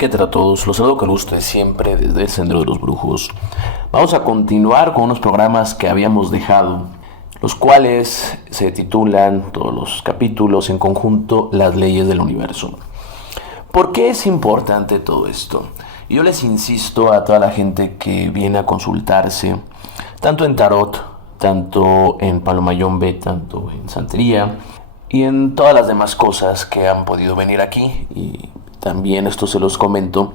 ¿Qué tal a todos? Los saludo con gusto de siempre desde el Sendero de los Brujos. Vamos a continuar con unos programas que habíamos dejado, los cuales se titulan todos los capítulos en conjunto Las leyes del universo. ¿Por qué es importante todo esto? Yo les insisto a toda la gente que viene a consultarse, tanto en tarot, tanto en Palomayombe, tanto en santería y en todas las demás cosas que han podido venir aquí, y también esto se los comento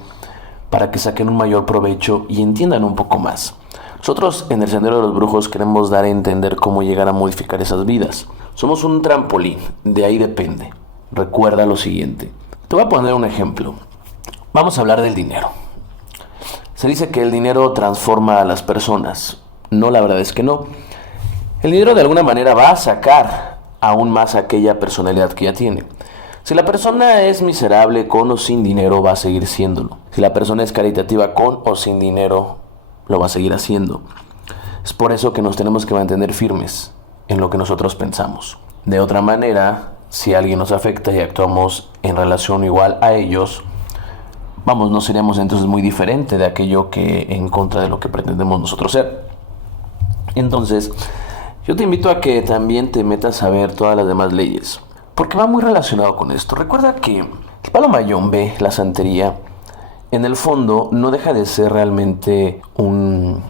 para que saquen un mayor provecho y entiendan un poco más. Nosotros en el Sendero de los Brujos queremos dar a entender cómo llegar a modificar esas vidas. Somos un trampolín, de ahí depende. Recuerda lo siguiente. Te voy a poner un ejemplo. Vamos a hablar del dinero. Se dice que el dinero transforma a las personas. No, la verdad es que no. El dinero de alguna manera va a sacar aún más aquella personalidad que ya tiene. Si la persona es miserable con o sin dinero, va a seguir siéndolo. Si la persona es caritativa con o sin dinero, lo va a seguir haciendo. Es por eso que nos tenemos que mantener firmes en lo que nosotros pensamos. De otra manera, si alguien nos afecta y actuamos en relación igual a ellos, no seríamos entonces muy diferente de aquello que en contra de lo que pretendemos nosotros ser. Entonces, yo te invito a que también te metas a ver todas las demás leyes, porque va muy relacionado con esto. Recuerda que el Palomayombe, la santería, en el fondo no deja de ser realmente un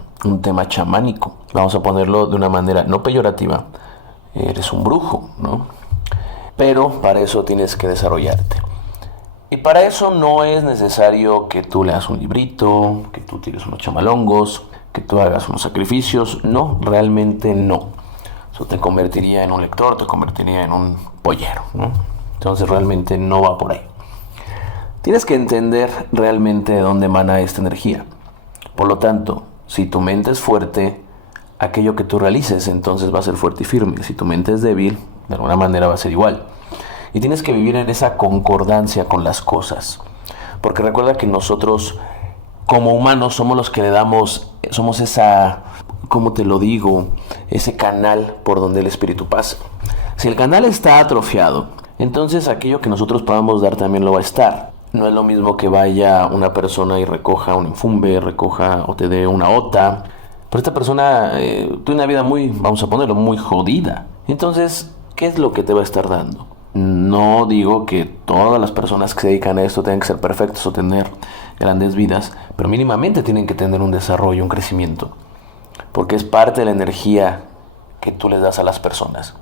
tema chamánico. Vamos a ponerlo de una manera no peyorativa. Eres un brujo, ¿no? Pero para eso tienes que desarrollarte. Y para eso no es necesario que tú leas un librito, que tú tires unos chamalongos, que tú hagas unos sacrificios. No, realmente no. Eso te convertiría en un lector, te convertiría en un pollero, ¿no? Entonces realmente no va por ahí. Tienes que entender realmente de dónde emana esta energía. Por lo tanto, si tu mente es fuerte, aquello que tú realices entonces va a ser fuerte y firme. Si tu mente es débil, de alguna manera va a ser igual. Y tienes que vivir en esa concordancia con las cosas. Porque recuerda que nosotros, como humanos, somos los que le damos, somos esa, ¿cómo te lo digo? Ese canal por donde el espíritu pasa. Si el canal está atrofiado, entonces aquello que nosotros podamos dar también lo va a estar. No es lo mismo que vaya una persona y recoja un enfumbe, recoja o te dé una ota. Pero esta persona tiene una vida muy, vamos a ponerlo, muy jodida. Entonces, ¿qué es lo que te va a estar dando? No digo que todas las personas que se dedican a esto tengan que ser perfectos o tener grandes vidas, pero mínimamente tienen que tener un desarrollo, un crecimiento. Porque es parte de la energía que tú les das a las personas.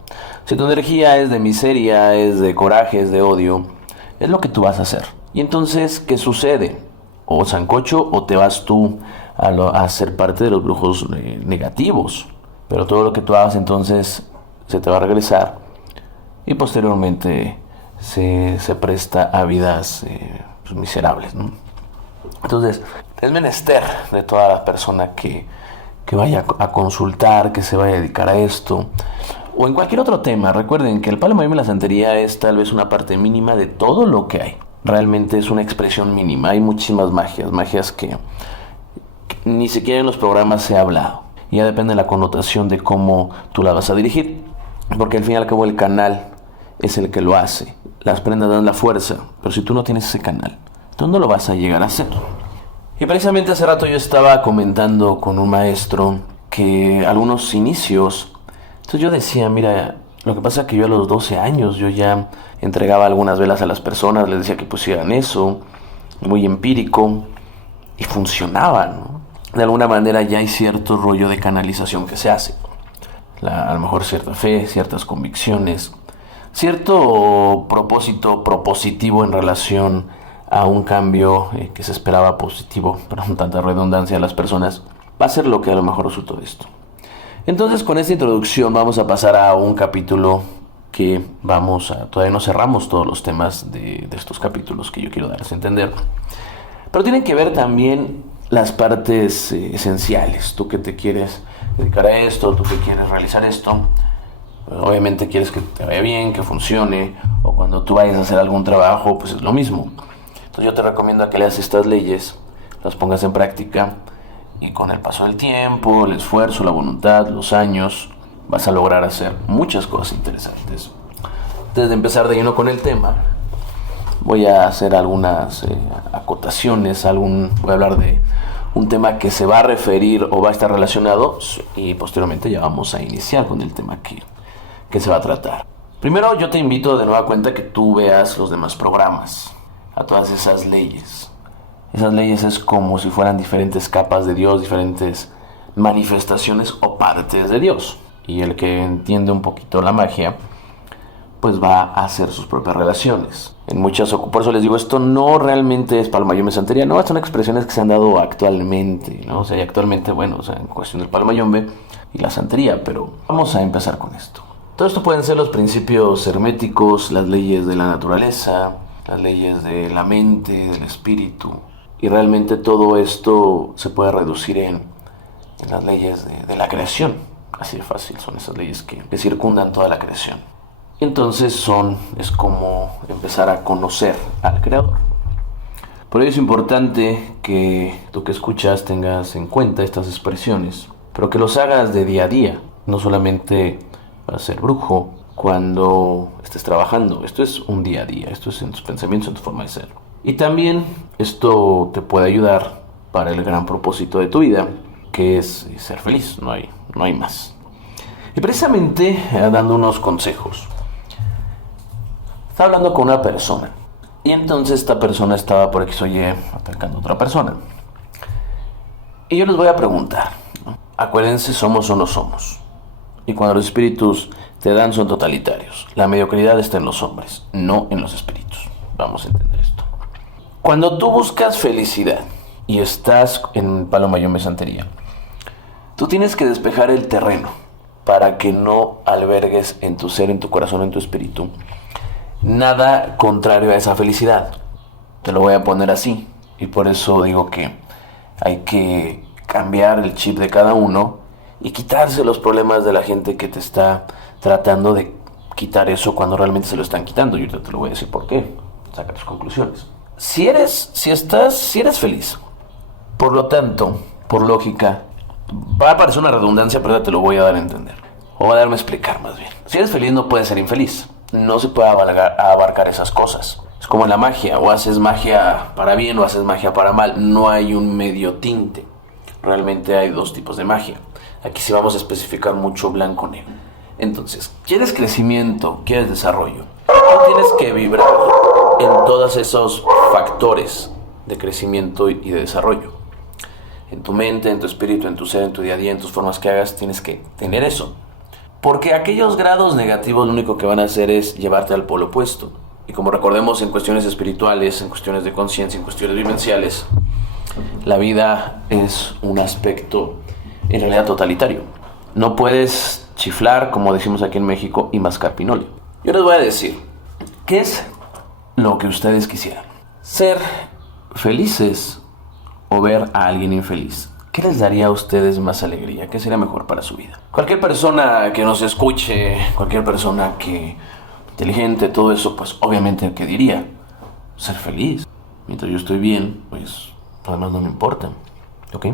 Si tu energía es de miseria, es de coraje, es de odio, es lo que tú vas a hacer. Y entonces, ¿qué sucede? O sancocho o te vas tú a ser parte de los brujos negativos. Pero todo lo que tú hagas entonces se te va a regresar. Y posteriormente se presta a vidas miserables, ¿no? Entonces, es menester de toda la persona que vaya a consultar, que se vaya a dedicar a esto, o en cualquier otro tema. Recuerden que el Palomayombe y la santería es tal vez una parte mínima de todo lo que hay. Realmente es una expresión mínima. Hay muchísimas magias que ni siquiera en los programas se ha hablado. Y ya depende de la connotación de cómo tú la vas a dirigir, porque al fin y al cabo el canal es el que lo hace. Las prendas dan la fuerza, pero si tú no tienes ese canal, tú no lo vas a llegar a hacer. Y precisamente hace rato yo estaba comentando con un maestro que algunos inicios, entonces yo decía, mira, lo que pasa es que yo a los 12 años yo ya entregaba algunas velas a las personas, les decía que pusieran eso, muy empírico, y funcionaba, ¿no? De alguna manera ya hay cierto rollo de canalización que se hace. A lo mejor cierta fe, ciertas convicciones, cierto propósito propositivo en relación a un cambio que se esperaba positivo, pero con tanta redundancia a las personas, va a ser lo que a lo mejor resultó de esto. Entonces, con esta introducción vamos a pasar a un capítulo que todavía no cerramos todos los temas de estos capítulos que yo quiero darles a entender, pero tienen que ver también las partes esenciales. Tú que te quieres dedicar a esto, tú que quieres realizar esto, obviamente quieres que te vaya bien, que funcione, o cuando tú vayas a hacer algún trabajo, pues es lo mismo. Entonces yo te recomiendo que leas estas leyes, las pongas en práctica, y con el paso del tiempo, el esfuerzo, la voluntad, los años, vas a lograr hacer muchas cosas interesantes. Antes de empezar de lleno con el tema, voy a hacer algunas acotaciones, voy a hablar de un tema que se va a referir o va a estar relacionado y posteriormente ya vamos a iniciar con el tema que se va a tratar. Primero yo te invito de nueva cuenta que tú veas los demás programas, a todas esas leyes. Esas leyes es como si fueran diferentes capas de Dios, diferentes manifestaciones o partes de Dios. Y el que entiende un poquito la magia, pues va a hacer sus propias relaciones. Por eso les digo, esto no realmente es palmayombe santería, no, son expresiones que se han dado actualmente, ¿no? O sea, y actualmente, en cuestión del palmayombe y la santería, pero vamos a empezar con esto. Todo esto pueden ser los principios herméticos, las leyes de la naturaleza, las leyes de la mente, del espíritu, y realmente todo esto se puede reducir en las leyes de la creación. Así de fácil, son esas leyes que circundan toda la creación. Entonces es como empezar a conocer al Creador. Por ello es importante que tú que escuchas tengas en cuenta estas expresiones, pero que los hagas de día a día, no solamente para ser brujo cuando estés trabajando. Esto es un día a día, esto es en tus pensamientos, en tu forma de ser. Y también esto te puede ayudar para el gran propósito de tu vida, que es ser feliz, no hay más. Y precisamente dando unos consejos. Estaba hablando con una persona y entonces esta persona estaba por X o Y atacando a otra persona. Y yo les voy a preguntar, ¿no? Acuérdense, somos o no somos. Y cuando los espíritus te dan son totalitarios. La mediocridad está en los hombres, no en los espíritus. Vamos a entender esto. Cuando tú buscas felicidad y estás en palmayombe santería, tú tienes que despejar el terreno para que no albergues en tu ser, en tu corazón, en tu espíritu, nada contrario a esa felicidad. Te lo voy a poner así. Y por eso digo que hay que cambiar el chip de cada uno y quitarse los problemas de la gente que te está tratando de quitar eso cuando realmente se lo están quitando. Y ahorita te lo voy a decir por qué. Saca tus conclusiones. Si eres feliz, por lo tanto, por lógica, va a parecer una redundancia, pero te lo voy a dar a entender. O a darme a explicar más bien. Si eres feliz no puedes ser infeliz. No se puede abarcar esas cosas. Es como en la magia, o haces magia para bien o haces magia para mal. No hay un medio tinte. Realmente hay dos tipos de magia. Aquí sí vamos a especificar mucho blanco-negro. Entonces, ¿quieres crecimiento? ¿Quieres desarrollo? Tú tienes que vibrar en todos esos factores de crecimiento y de desarrollo. En tu mente, en tu espíritu, en tu ser, en tu día a día, en tus formas que hagas, tienes que tener eso. Porque aquellos grados negativos lo único que van a hacer es llevarte al polo opuesto. Y como recordemos en cuestiones espirituales, en cuestiones de conciencia, en cuestiones vivenciales, la vida es un aspecto en realidad totalitario. No puedes chiflar, como decimos aquí en México, y mascar pinole. Yo les voy a decir, ¿qué es lo que ustedes quisieran? ¿Ser felices o ver a alguien infeliz? ¿Qué les daría a ustedes más alegría? ¿Qué sería mejor para su vida? Cualquier persona que nos escuche, cualquier persona que inteligente, todo eso, pues obviamente ¿qué diría? Ser feliz. Mientras yo estoy bien, pues además no me importa. ¿Ok?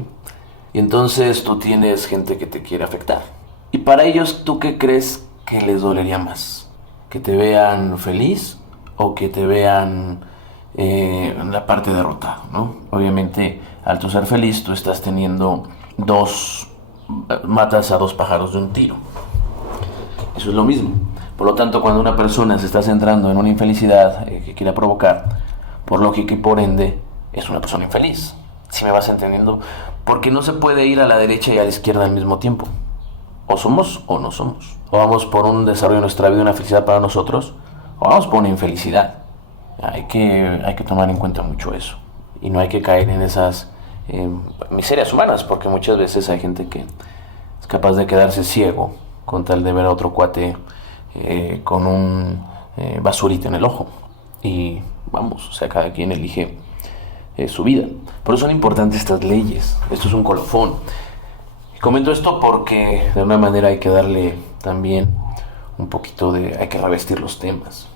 Y entonces tú tienes gente que te quiere afectar. Y para ellos, ¿tú qué crees que les dolería más? ¿Que te vean feliz o que te vean en la parte derrotada, ¿no? Obviamente, al tú ser feliz, tú estás teniendo matas a dos pájaros de un tiro. Eso es lo mismo. Por lo tanto, cuando una persona se está centrando en una infelicidad que quiera provocar, por lógica y por ende, es una persona infeliz. ¿Sí me vas entendiendo? Porque no se puede ir a la derecha y a la izquierda al mismo tiempo. O somos o no somos. O vamos por un desarrollo de nuestra vida, una felicidad para nosotros, o vamos por una infelicidad. Hay que tomar en cuenta mucho eso. Y no hay que caer en esas miserias humanas, porque muchas veces hay gente que es capaz de quedarse ciego con tal de ver a otro cuate con un basurito en el ojo. Y vamos, o sea, cada quien elige su vida. Por eso son importantes estas leyes. Esto es un colofón. Y comento esto porque de una manera hay que darle también un poquito hay que revestir los temas.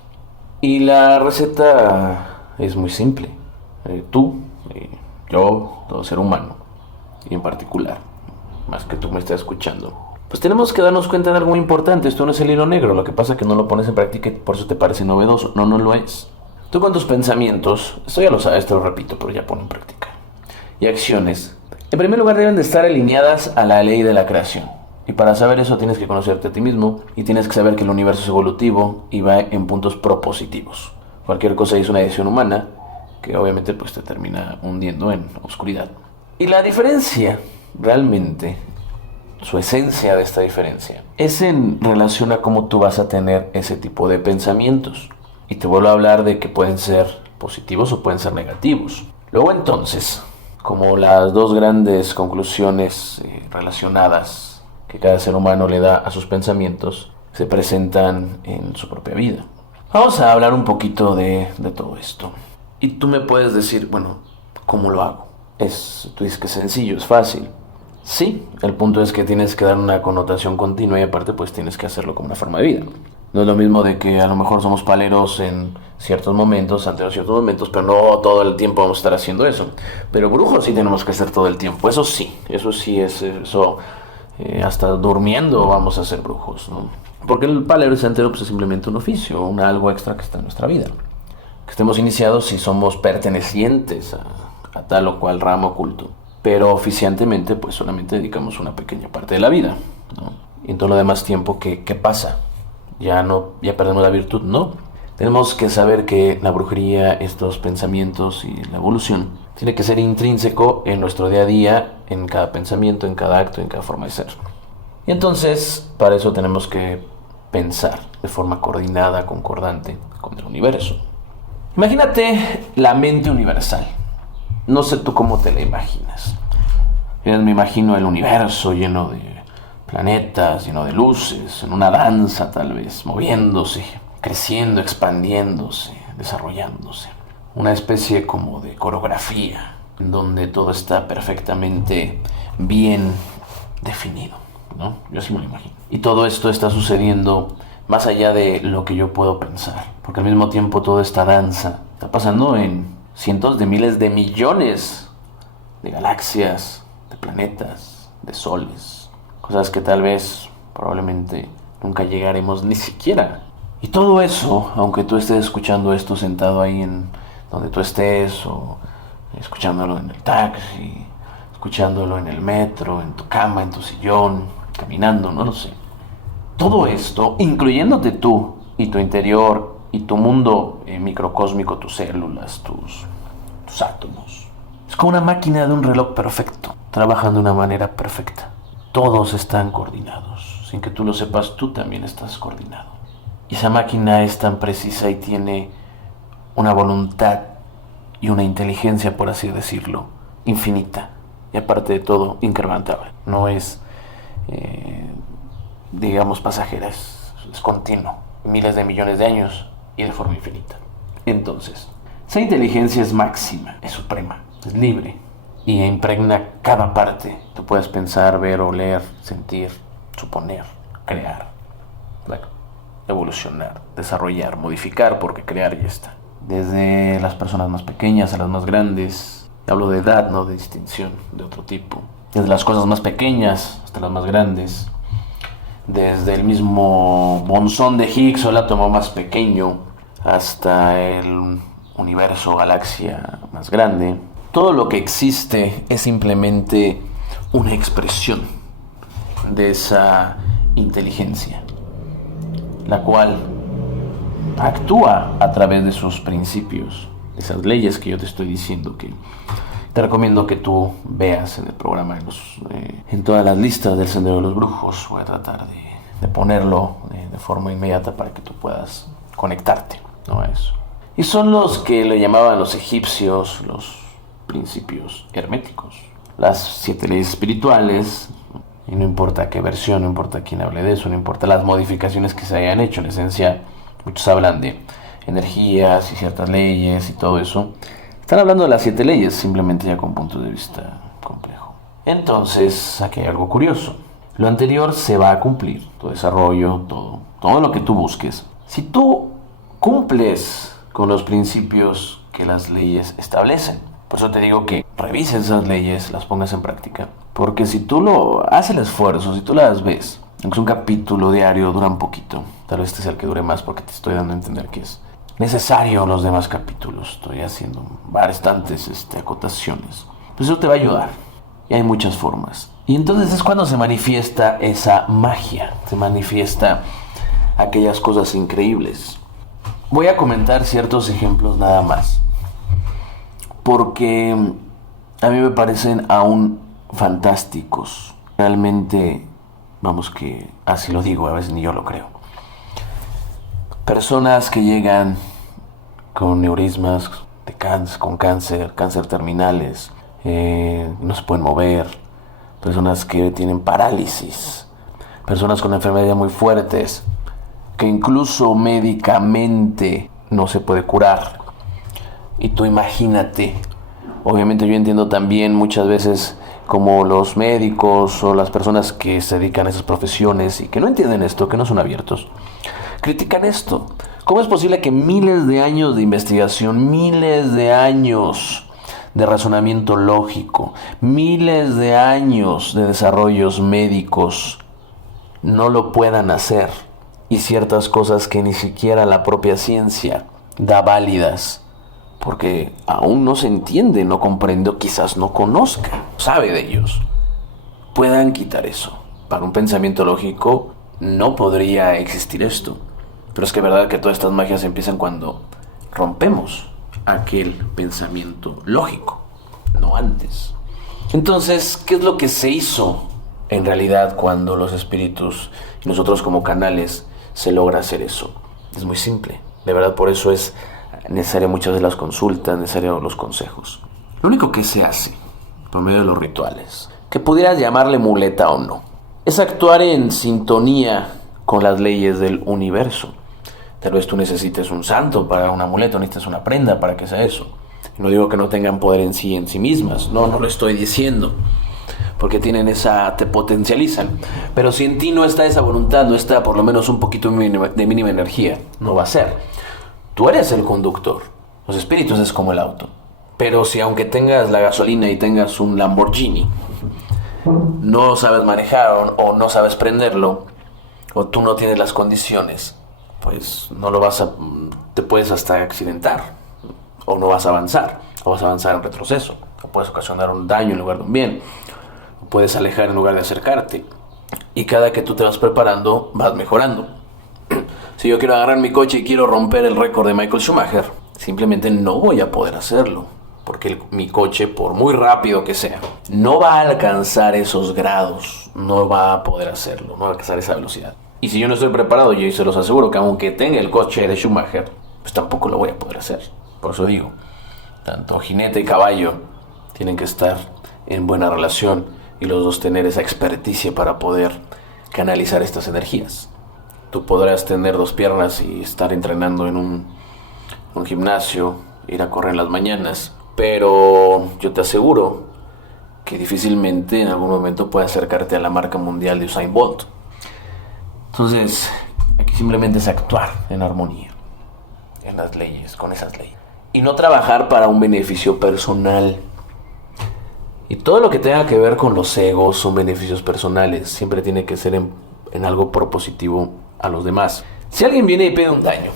Y la receta es muy simple. Tú, yo, todo ser humano, y en particular, más que tú me estás escuchando, pues tenemos que darnos cuenta de algo muy importante. Esto no es el hilo negro. Lo que pasa es que no lo pones en práctica y por eso te parece novedoso. No lo es. Tú con tus pensamientos, esto ya lo sabes, te lo repito, pero ya pon en práctica, y acciones, en primer lugar deben de estar alineadas a la ley de la creación. Y para saber eso tienes que conocerte a ti mismo y tienes que saber que el universo es evolutivo y va en puntos propositivos. Cualquier cosa es una decisión humana que obviamente pues te termina hundiendo en oscuridad. Y la diferencia, realmente, su esencia de esta diferencia, es en relación a cómo tú vas a tener ese tipo de pensamientos. Y te vuelvo a hablar de que pueden ser positivos o pueden ser negativos. Luego entonces, como las dos grandes conclusiones relacionadas que cada ser humano le da a sus pensamientos, se presentan en su propia vida. Vamos a hablar un poquito de todo esto. Y tú me puedes decir, bueno, ¿cómo lo hago? Tú dices que es sencillo, es fácil. Sí, el punto es que tienes que dar una connotación continua y aparte pues tienes que hacerlo como una forma de vida. No es lo mismo de que a lo mejor somos paleros en ciertos momentos, ante ciertos momentos, pero no todo el tiempo vamos a estar haciendo eso. Pero brujos sí tenemos que hacer todo el tiempo, eso sí es eso. Hasta durmiendo vamos a ser brujos, ¿no? Porque el palero y santero pues, es simplemente un oficio, algo extra que está en nuestra vida. Que estemos iniciados si somos pertenecientes a tal o cual ramo oculto. Pero oficialmente pues solamente dedicamos una pequeña parte de la vida, ¿no? Y en todo lo demás tiempo, ¿qué pasa? Ya perdemos la virtud, ¿no? Tenemos que saber que la brujería, estos pensamientos y la evolución tiene que ser intrínseco en nuestro día a día, en cada pensamiento, en cada acto, en cada forma de ser. Y entonces, para eso tenemos que pensar de forma coordinada, concordante con el universo. Imagínate la mente universal. No sé tú cómo te la imaginas. Yo me imagino el universo lleno de planetas, lleno de luces, en una danza tal vez, moviéndose, creciendo, expandiéndose, desarrollándose. Una especie como de coreografía, en donde todo está perfectamente bien definido, ¿no? Yo así me lo imagino. Y todo esto está sucediendo más allá de lo que yo puedo pensar, porque al mismo tiempo toda esta danza está pasando en cientos de miles de millones de galaxias, de planetas, de soles, cosas que tal vez, probablemente, nunca llegaremos ni siquiera. Y todo eso, aunque tú estés escuchando esto sentado ahí en donde tú estés, o escuchándolo en el taxi, escuchándolo en el metro, en tu cama, en tu sillón, caminando, no lo sé. Todo esto, incluyéndote tú y tu interior y tu mundo microcósmico, tus células, tus átomos, es como una máquina de un reloj perfecto, trabajan de una manera perfecta. Todos están coordinados. Sin que tú lo sepas, tú también estás coordinado. Y esa máquina es tan precisa y tiene una voluntad y una inteligencia, por así decirlo, infinita. Y aparte de todo, incrementable. No es, digamos, pasajera, es continuo. Miles de millones de años y de forma infinita. Entonces, esa inteligencia es máxima, es suprema, es libre. Y impregna cada parte. Tú puedes pensar, ver, oler, sentir, suponer, crear, evolucionar, desarrollar, modificar, porque crear ya está. Desde las personas más pequeñas a las más grandes. Hablo de edad, no de distinción de otro tipo. Desde las cosas más pequeñas hasta las más grandes. Desde el mismo bosón de Higgs o el átomo más pequeño hasta el universo, galaxia más grande. Todo lo que existe es simplemente una expresión de esa inteligencia, la cual actúa a través de sus principios, de esas leyes que yo te estoy diciendo, que te recomiendo que tú veas en el programa, en todas las listas del Sendero de los Brujos. Voy a tratar de ponerlo de forma inmediata para que tú puedas conectarte, ¿no? A eso. Y son los que le llamaban los egipcios los principios herméticos, las 7 leyes espirituales. Y no importa qué versión, no importa quién hable de eso, no importa las modificaciones que se hayan hecho. En esencia, muchos hablan de energías y ciertas leyes y todo eso. Están hablando de las 7 leyes, simplemente ya con puntos de vista complejo. Entonces, aquí hay algo curioso. Lo anterior se va a cumplir, tu desarrollo, todo lo que tú busques. Si tú cumples con los principios que las leyes establecen. Por eso te digo que revises esas leyes, las pongas en práctica. Porque si tú haces el esfuerzo, si tú las ves, aunque es un capítulo diario, dura un poquito. Tal vez este sea el que dure más porque te estoy dando a entender que es necesario los demás capítulos. Estoy haciendo bastantes acotaciones. Pues eso te va a ayudar. Y hay muchas formas. Y entonces es cuando se manifiesta esa magia. Se manifiesta aquellas cosas increíbles. Voy a comentar ciertos ejemplos nada más. Porque a mí me parecen aún fantásticos. Realmente, vamos que así lo digo, a veces ni yo lo creo. Personas que llegan con neurismas, con cáncer terminales, no se pueden mover, personas que tienen parálisis, personas con enfermedades muy fuertes, que incluso médicamente no se puede curar. Y tú imagínate, obviamente yo entiendo también muchas veces como los médicos o las personas que se dedican a esas profesiones y que no entienden esto, que no son abiertos, critican esto. ¿Cómo es posible que miles de años de investigación, miles de años de razonamiento lógico, miles de años de desarrollos médicos no lo puedan hacer? Y ciertas cosas que ni siquiera la propia ciencia da válidas, porque aún no se entiende, no comprende, quizás no conozca, sabe de ellos, puedan quitar eso. Para un pensamiento lógico no podría existir esto. Pero es que es verdad que todas estas magias empiezan cuando rompemos aquel pensamiento lógico, no antes. Entonces, ¿qué es lo que se hizo en realidad cuando los espíritus y nosotros como canales se logra hacer eso? Es muy simple. De verdad, por eso es necesaria muchas de las consultas, necesarios los consejos. Lo único que se hace por medio de los rituales, que pudieras llamarle muleta o no, es actuar en sintonía con las leyes del universo. Tal vez tú necesites un santo para un amuleto, necesitas una prenda para que sea eso. Y no digo que no tengan poder en sí mismas, no lo estoy diciendo, porque te potencializan. Pero si en ti no está esa voluntad, no está por lo menos un poquito de mínima energía, no va a ser. Tú eres el conductor, los espíritus es como el auto. Pero si aunque tengas la gasolina y tengas un Lamborghini, no sabes manejar o no sabes prenderlo, o tú no tienes las condiciones, pues te puedes hasta accidentar, o no vas a avanzar, o vas a avanzar en retroceso, o puedes ocasionar un daño en lugar de un bien, o puedes alejar en lugar de acercarte, y cada que tú te vas preparando, vas mejorando. Si yo quiero agarrar mi coche y quiero romper el récord de Michael Schumacher, simplemente no voy a poder hacerlo, porque mi coche, por muy rápido que sea, no va a alcanzar esos grados, no va a poder hacerlo, no va a alcanzar esa velocidad. Y si yo no estoy preparado, yo se los aseguro que aunque tenga el coche de Schumacher, pues tampoco lo voy a poder hacer. Por eso digo, tanto jinete y caballo tienen que estar en buena relación y los dos tener esa experticia para poder canalizar estas energías. Tú podrás tener dos piernas y estar entrenando en un gimnasio, ir a correr en las mañanas, pero yo te aseguro que difícilmente en algún momento puedas acercarte a la marca mundial de Usain Bolt. Entonces, aquí simplemente es actuar en armonía, en las leyes, con esas leyes. Y no trabajar para un beneficio personal. Y todo lo que tenga que ver con los egos son beneficios personales. Siempre tiene que ser en algo propositivo a los demás. Si alguien viene y pide un daño,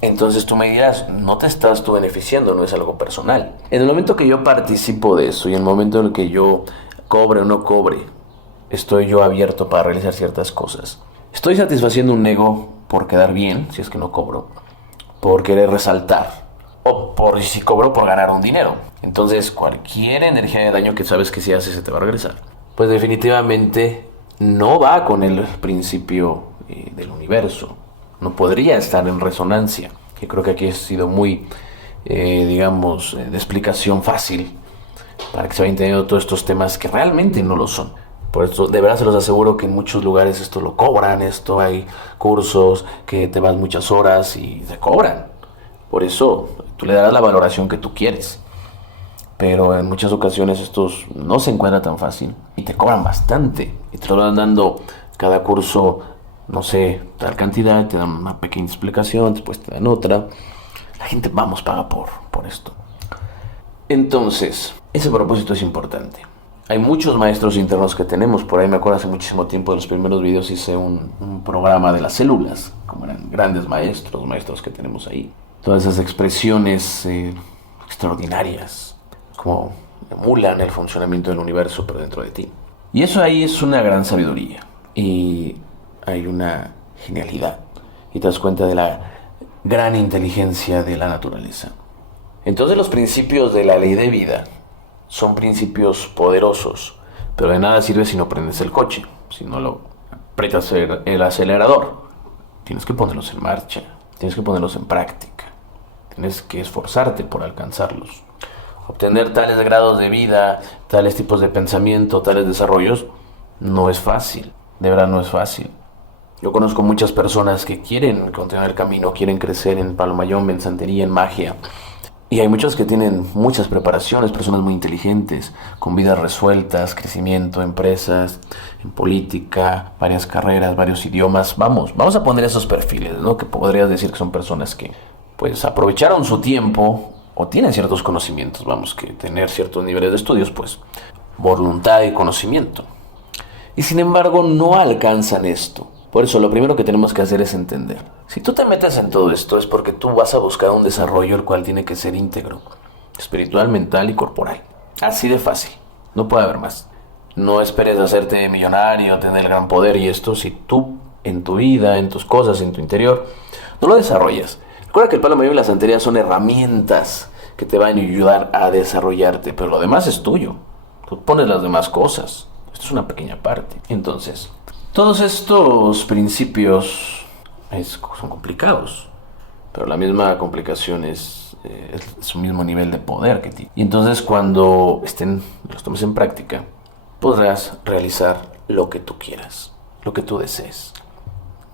entonces tú me dirás, no te estás tú beneficiando, no es algo personal. En el momento que yo participo de eso y en el momento en el que yo cobre o no cobre, estoy yo abierto para realizar ciertas cosas. Estoy satisfaciendo un ego por quedar bien, si es que no cobro, por querer resaltar, o por si cobro por ganar un dinero. Entonces cualquier energía de daño que sabes que si haces se te va a regresar, pues definitivamente no va con el principio del universo. No podría estar en resonancia. Yo creo que aquí ha sido muy, de explicación fácil para que se vayan entendiendo todos estos temas que realmente no lo son. Por eso, de verdad se los aseguro que en muchos lugares esto lo cobran, hay cursos que te vas muchas horas y te cobran. Por eso, tú le darás la valoración que tú quieres. Pero en muchas ocasiones estos no se encuentra tan fácil y te cobran bastante. Y te lo van dando cada curso, no sé, tal cantidad, te dan una pequeña explicación, después te dan otra. La gente, paga por esto. Entonces, ese propósito es importante. Hay muchos maestros internos que tenemos. Por ahí me acuerdo hace muchísimo tiempo de los primeros videos hice un programa de las células, como eran grandes maestros que tenemos ahí. Todas esas expresiones extraordinarias, como emulan el funcionamiento del universo pero dentro de ti. Y eso ahí es una gran sabiduría. Y hay una genialidad. Y te das cuenta de la gran inteligencia de la naturaleza. Entonces los principios de la ley de vida son principios poderosos, pero de nada sirve si no prendes el coche, si no lo aprietas el acelerador. Tienes que ponerlos en marcha, tienes que ponerlos en práctica, tienes que esforzarte por alcanzarlos. Obtener tales grados de vida, tales tipos de pensamiento, tales desarrollos, no es fácil, de verdad no es fácil. Yo conozco muchas personas que quieren continuar el camino, quieren crecer en palomayombe, en santería, en magia. Y hay muchos que tienen muchas preparaciones, personas muy inteligentes, con vidas resueltas, crecimiento, empresas, en política, varias carreras, varios idiomas. Vamos a poner esos perfiles, ¿no? Que podrías decir que son personas que, pues, aprovecharon su tiempo o tienen ciertos conocimientos. Vamos, que tener ciertos niveles de estudios, pues, voluntad y conocimiento. Y sin embargo, no alcanzan esto. Por eso lo primero que tenemos que hacer es entender. Si tú te metes en todo esto es porque tú vas a buscar un desarrollo el cual tiene que ser íntegro, espiritual, mental y corporal. Así de fácil. No puede haber más. No esperes hacerte millonario, tener el gran poder y esto si tú en tu vida, en tus cosas, en tu interior, no lo desarrollas. Recuerda que el palo mayor y la santería son herramientas que te van a ayudar a desarrollarte, pero lo demás es tuyo. Tú pones las demás cosas. Esto es una pequeña parte. Entonces, todos estos principios son complicados, pero la misma complicación es su mismo nivel de poder que tiene. Y entonces cuando los tomes en práctica, podrás realizar lo que tú quieras, lo que tú desees.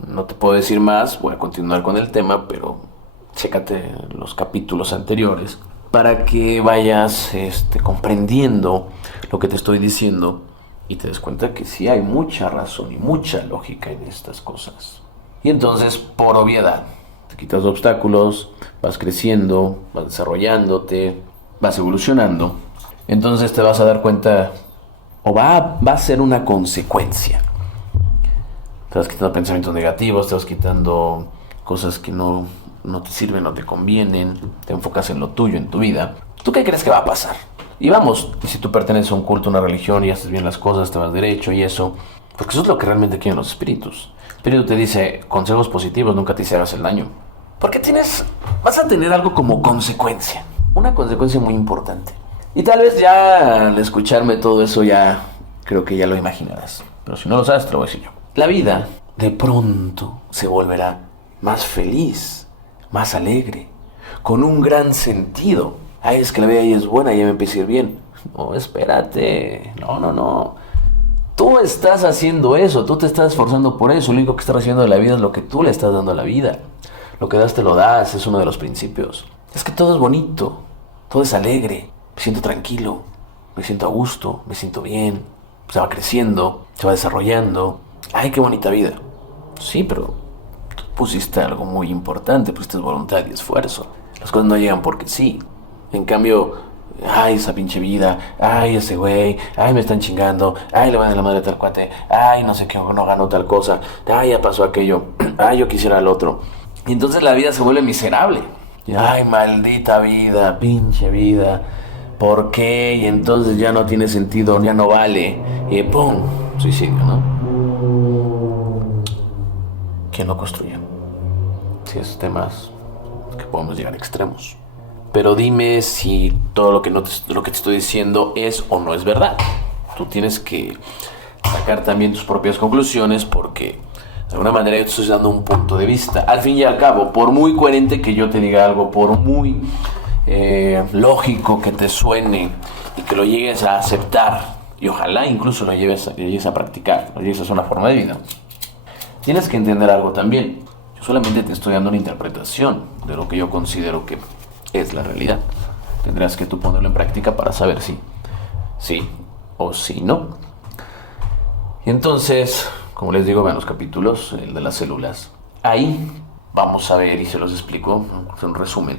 No te puedo decir más, voy a continuar con el tema, pero chécate los capítulos anteriores para que vayas comprendiendo lo que te estoy diciendo. Y te das cuenta que sí hay mucha razón y mucha lógica en estas cosas. Y entonces, por obviedad, te quitas obstáculos, vas creciendo, vas desarrollándote, vas evolucionando. Entonces te vas a dar cuenta, o va a ser una consecuencia. Te vas quitando pensamientos negativos, te vas quitando cosas que no te sirven, no te convienen, te enfocas en lo tuyo, en tu vida. ¿Tú qué crees que va a pasar? Y vamos, si tú perteneces a un culto, a una religión y haces bien las cosas, te vas derecho y eso, porque eso es lo que realmente quieren los espíritus. El espíritu te dice consejos positivos, nunca te hagas el daño. Porque vas a tener algo como consecuencia, una consecuencia muy importante. Y tal vez ya al escucharme todo eso ya creo que ya lo imaginarás. Pero si no lo sabes, te lo voy a decir yo. La vida de pronto se volverá más feliz, más alegre, con un gran sentido. Ay, es que la vida ahí es buena y ya me empieza a ir bien. No, espérate. No. Tú estás haciendo eso, tú te estás esforzando por eso. Lo único que estás haciendo de la vida es lo que tú le estás dando a la vida. Lo que das te lo das, es uno de los principios. Es que todo es bonito, todo es alegre. Me siento tranquilo, me siento a gusto, me siento bien. Se va creciendo, se va desarrollando. Ay, qué bonita vida. Sí, pero tú pusiste algo muy importante, pusiste voluntad y esfuerzo. Las cosas no llegan porque sí. En cambio, ay, esa pinche vida, ay, ese güey, ay, me están chingando, ay, le van a la madre a tal cuate, ay, no sé qué, no ganó tal cosa, ay, ya pasó aquello, ay, yo quisiera el otro. Y entonces la vida se vuelve miserable. Y, ay, maldita vida, pinche vida, ¿por qué? Y entonces ya no tiene sentido, ya no vale. Y ¡pum! Suicidio, ¿no? ¿Quién lo construye? Si es temas que podemos llegar a extremos. Pero dime si todo lo que te estoy diciendo es o no es verdad. Tú tienes que sacar también tus propias conclusiones porque de alguna manera yo te estoy dando un punto de vista. Al fin y al cabo, por muy coherente que yo te diga algo, por muy lógico que te suene y que lo llegues a aceptar y ojalá incluso lo llegues a practicar, lo llegues a hacer una forma de vida, tienes que entender algo también. Yo solamente te estoy dando una interpretación de lo que yo considero que es la realidad. Tendrás que tú ponerlo en práctica para saber si sí o si no. Y entonces, como les digo, vean los capítulos, el de las células. Ahí vamos a ver y se los explico, en un resumen.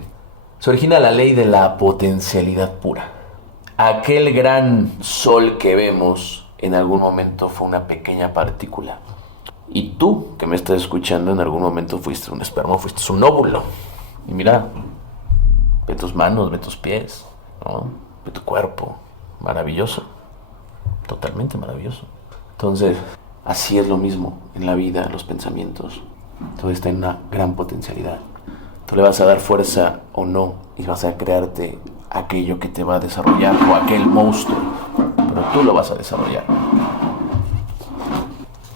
Se origina la ley de la potencialidad pura. Aquel gran sol que vemos en algún momento fue una pequeña partícula. Y tú, que me estás escuchando, en algún momento fuiste un esperma, fuiste un óvulo. Y mira, ve tus manos, ve tus pies, ¿no? Ve tu cuerpo. Maravilloso. Totalmente maravilloso. Entonces, así es lo mismo en la vida, los pensamientos. Todo está en una gran potencialidad. Tú le vas a dar fuerza o no y vas a crearte aquello que te va a desarrollar o aquel monstruo, pero tú lo vas a desarrollar.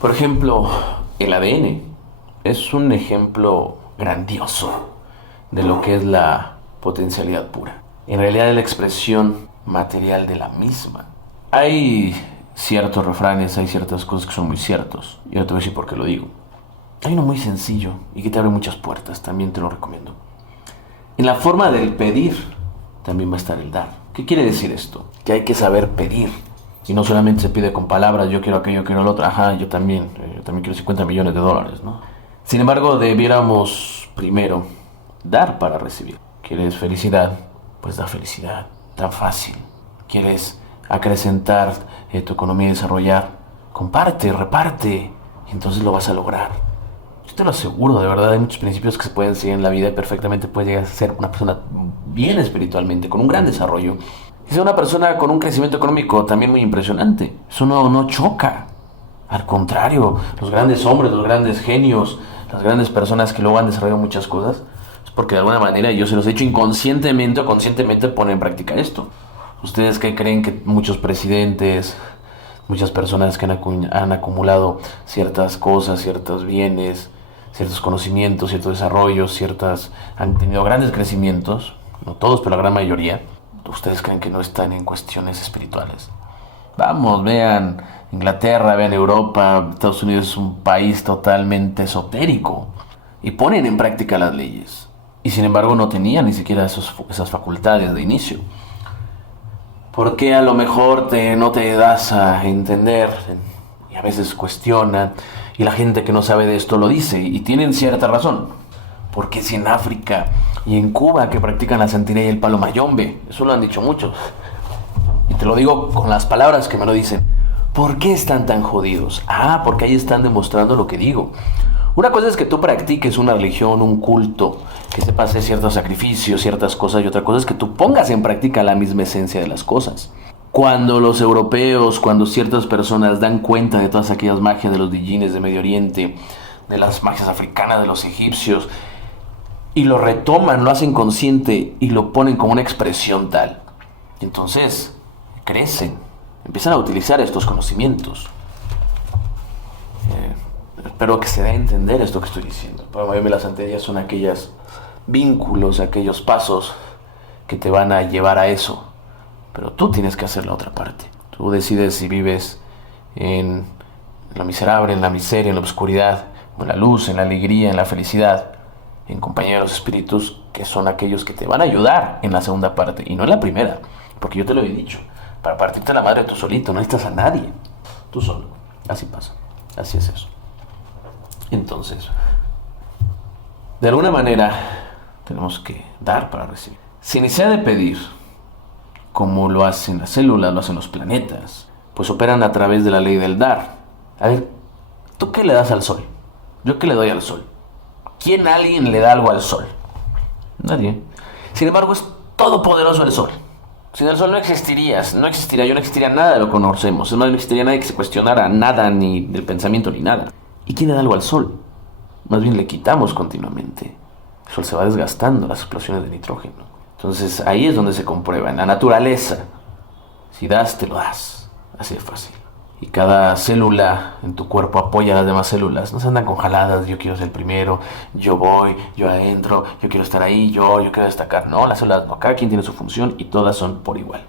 Por ejemplo, el ADN es un ejemplo grandioso de lo que es la potencialidad pura. En realidad es la expresión material de la misma. Hay ciertos refranes, hay ciertas cosas que son muy ciertos. Y yo te voy a decir por qué lo digo. Hay uno muy sencillo y que te abre muchas puertas, también te lo recomiendo. En la forma del pedir también va a estar el dar. ¿Qué quiere decir esto? Que hay que saber pedir. Y no solamente se pide con palabras, yo quiero aquello, yo quiero lo otro. Ajá, yo también quiero 50 millones de dólares, ¿no? Sin embargo, debiéramos primero dar para recibir. ¿Quieres felicidad? Pues da felicidad. Tan fácil. ¿Quieres acrecentar tu economía y desarrollar? Comparte, reparte. Y entonces lo vas a lograr. Yo te lo aseguro, de verdad, hay muchos principios que se pueden seguir en la vida y perfectamente puedes llegar a ser una persona bien espiritualmente, con un gran desarrollo. Y ser una persona con un crecimiento económico también muy impresionante. Eso no choca. Al contrario, los grandes hombres, los grandes genios, las grandes personas que luego han desarrollado muchas cosas, es porque de alguna manera yo se los he hecho inconscientemente o conscientemente poner en práctica esto. ¿Ustedes qué creen que muchos presidentes, muchas personas que han acumulado ciertas cosas, ciertos bienes, ciertos conocimientos, ciertos desarrollos, han tenido grandes crecimientos, no todos, pero la gran mayoría, ustedes creen que no están en cuestiones espirituales? Vamos, vean Inglaterra, vean Europa, Estados Unidos es un país totalmente esotérico y ponen en práctica las leyes. Y sin embargo no tenían ni siquiera esas facultades de inicio. ¿Por qué a lo mejor no te das a entender? Y a veces cuestionan, y la gente que no sabe de esto lo dice, y tienen cierta razón. Porque si en África y en Cuba que practican la santería y el palo mayombe, eso lo han dicho muchos, y te lo digo con las palabras que me lo dicen, ¿por qué están tan jodidos? Ah, porque ahí están demostrando lo que digo. Una cosa es que tú practiques una religión, un culto, que sepas hacer ciertos sacrificios, ciertas cosas, y otra cosa es que tú pongas en práctica la misma esencia de las cosas. Cuando los europeos, cuando ciertas personas dan cuenta de todas aquellas magias de los dijines de Medio Oriente, de las magias africanas de los egipcios, y lo retoman, lo hacen consciente y lo ponen como una expresión tal, entonces crecen, empiezan a utilizar estos conocimientos. Espero que se dé a entender esto que estoy diciendo. Para mí la santería son aquellos vínculos, aquellos pasos que te van a llevar a eso. Pero tú tienes que hacer la otra parte. Tú decides si vives en lo miserable, en la miseria, en la oscuridad, o en la luz, en la alegría, en la felicidad, en compañía de los espíritus, que son aquellos que te van a ayudar en la segunda parte y no en la primera. Porque yo te lo he dicho, para partirte la madre tú solito, no necesitas a nadie. Tú solo. Así pasa. Así es eso. Entonces, de alguna manera, tenemos que dar para recibir. Sin necesidad de pedir, como lo hacen las células, lo hacen los planetas, pues operan a través de la ley del dar. A ver, ¿tú qué le das al sol? ¿Yo qué le doy al sol? ¿Quién alguien le da algo al sol? Nadie. Sin embargo, es todopoderoso el sol. Sin el sol no existiría, yo no existiría nada de lo que conocemos. No existiría nadie que se cuestionara nada, ni del pensamiento, ni nada. ¿Y quién le da algo al sol? Más bien le quitamos continuamente. El sol se va desgastando, las explosiones de nitrógeno. Entonces ahí es donde se comprueba, en la naturaleza. Si das, te lo das. Así de fácil. Y cada célula en tu cuerpo apoya a las demás células. No se andan con jaladas, yo quiero ser el primero, yo voy, yo adentro, yo quiero estar ahí, yo quiero destacar. No, las células no, cada quien tiene su función y todas son por igual.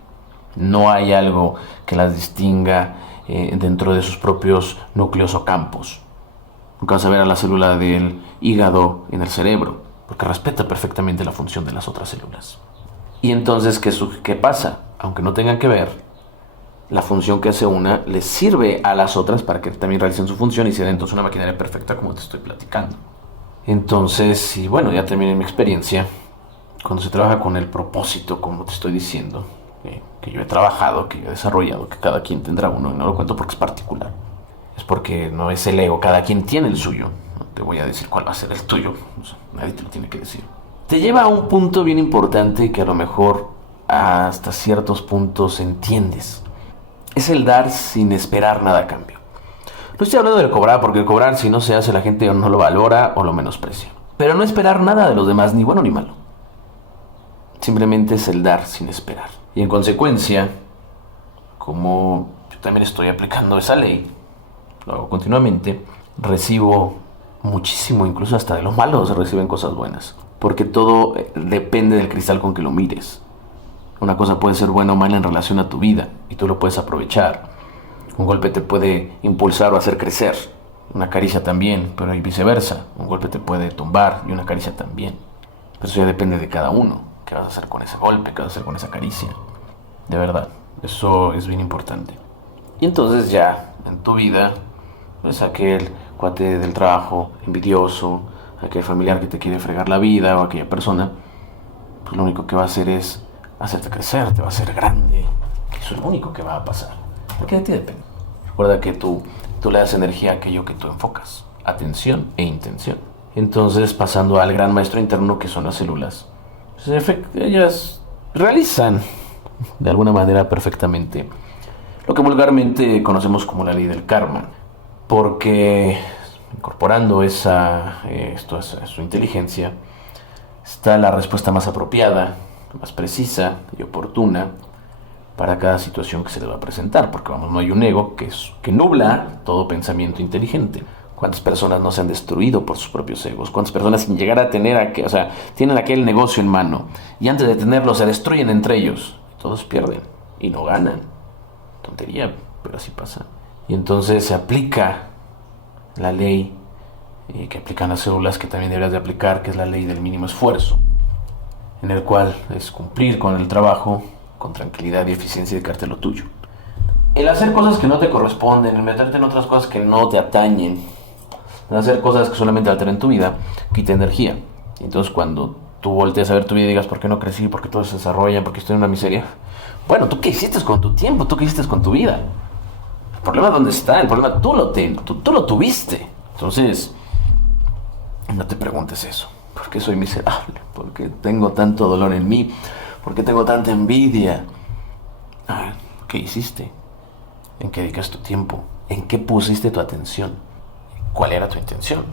No hay algo que las distinga dentro de sus propios núcleos o campos. Nunca vas a ver a la célula del hígado en el cerebro, porque respeta perfectamente la función de las otras células. Y entonces, ¿qué pasa? Aunque no tengan que ver, la función que hace una les sirve a las otras para que también realicen su función y se den entonces una maquinaria perfecta como te estoy platicando. Entonces, y bueno, ya terminé mi experiencia. Cuando se trabaja con el propósito, como te estoy diciendo, que yo he trabajado, que yo he desarrollado, que cada quien tendrá uno, y no lo cuento porque es particular. Es porque no es el ego, cada quien tiene el suyo. No te voy a decir cuál va a ser el tuyo, nadie te lo tiene que decir. te lleva a un punto bien importante que a lo mejor hasta ciertos puntos entiendes. Es el dar sin esperar nada a cambio. No estoy hablando del cobrar, porque el cobrar, si no se hace, la gente no lo valora o lo menosprecia. Pero no esperar nada de los demás, ni bueno ni malo. Simplemente es el dar sin esperar. Y en consecuencia, como yo también estoy aplicando esa ley, lo hago continuamente, recibo muchísimo, incluso hasta de lo malo se reciben cosas buenas. Porque todo depende del cristal con que lo mires. Una cosa puede ser buena o mala en relación a tu vida, y tú lo puedes aprovechar. Un golpe te puede impulsar o hacer crecer. Una caricia también, pero y viceversa. Un golpe te puede tumbar y una caricia también. Pero eso ya depende de cada uno. ¿Qué vas a hacer con ese golpe? ¿Qué vas a hacer con esa caricia? De verdad, eso es bien importante. Y entonces ya, en tu vida, pues aquel cuate del trabajo envidioso, aquel familiar que te quiere fregar la vida o aquella persona, pues lo único que va a hacer es hacerte crecer, te va a hacer grande. Eso es lo único que va a pasar. Porque de ti depende. Recuerda que tú le das energía a aquello que tú enfocas, atención e intención. Entonces, pasando al gran maestro interno que son las células, pues, ellas realizan de alguna manera perfectamente lo que vulgarmente conocemos como la ley del karma, porque incorporando esto a su inteligencia está la respuesta más apropiada, más precisa y oportuna para cada situación que se le va a presentar, porque vamos, no hay un ego que nubla todo pensamiento inteligente. ¿Cuántas personas no se han destruido por sus propios egos? ¿Cuántas personas sin llegar a tener, tienen aquel negocio en mano y antes de tenerlo se destruyen entre ellos? Todos pierden y no ganan. Tontería, pero así pasa. Y entonces se aplica la ley que aplican las células, que también deberías de aplicar, que es la ley del mínimo esfuerzo, en el cual es cumplir con el trabajo con tranquilidad y eficiencia y dedicarte a lo tuyo. El hacer cosas que no te corresponden, el meterte en otras cosas que no te atañen, el hacer cosas que solamente alteren tu vida, quita energía. Y entonces cuando tú volteas a ver tu vida y digas, ¿por qué no crecí? ¿Por qué todo se desarrolla? ¿Por qué estoy en una miseria? Bueno, ¿tú qué hiciste con tu tiempo? ¿Tú qué hiciste con tu vida? El problema dónde está, el problema tú lo tuviste. Entonces, no te preguntes eso. ¿Por qué soy miserable? ¿Por qué tengo tanto dolor en mí? ¿Por qué tengo tanta envidia? ¿Qué hiciste? ¿En qué dedicas tu tiempo? ¿En qué pusiste tu atención? ¿Cuál era tu intención?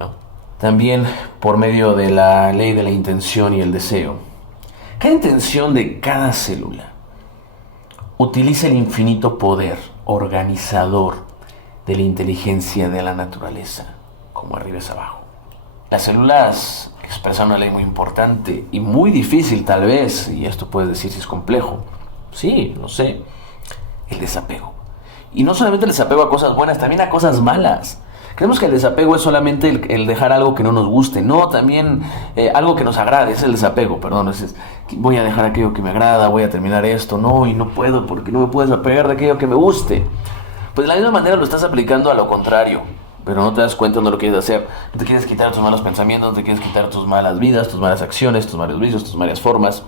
¿No? También por medio de la ley de la intención y el deseo. Cada intención de cada célula utiliza el infinito poder organizador de la inteligencia de la naturaleza, como arriba es abajo. Las células expresan una ley muy importante y muy difícil tal vez, y esto puedes decir si es complejo. Sí, lo sé. El desapego. Y no solamente el desapego a cosas buenas, también a cosas malas. Creemos que el desapego es solamente el dejar algo que no nos guste. No, también algo que nos agrade, es el desapego, perdón. Voy a dejar aquello que me agrada, voy a terminar esto. No, y no puedo porque no me puedes apegar de aquello que me guste. Pues de la misma manera lo estás aplicando a lo contrario, pero no te das cuenta, no lo quieres hacer. No te quieres quitar tus malos pensamientos, no te quieres quitar tus malas vidas, tus malas acciones, tus malos vicios, tus malas formas.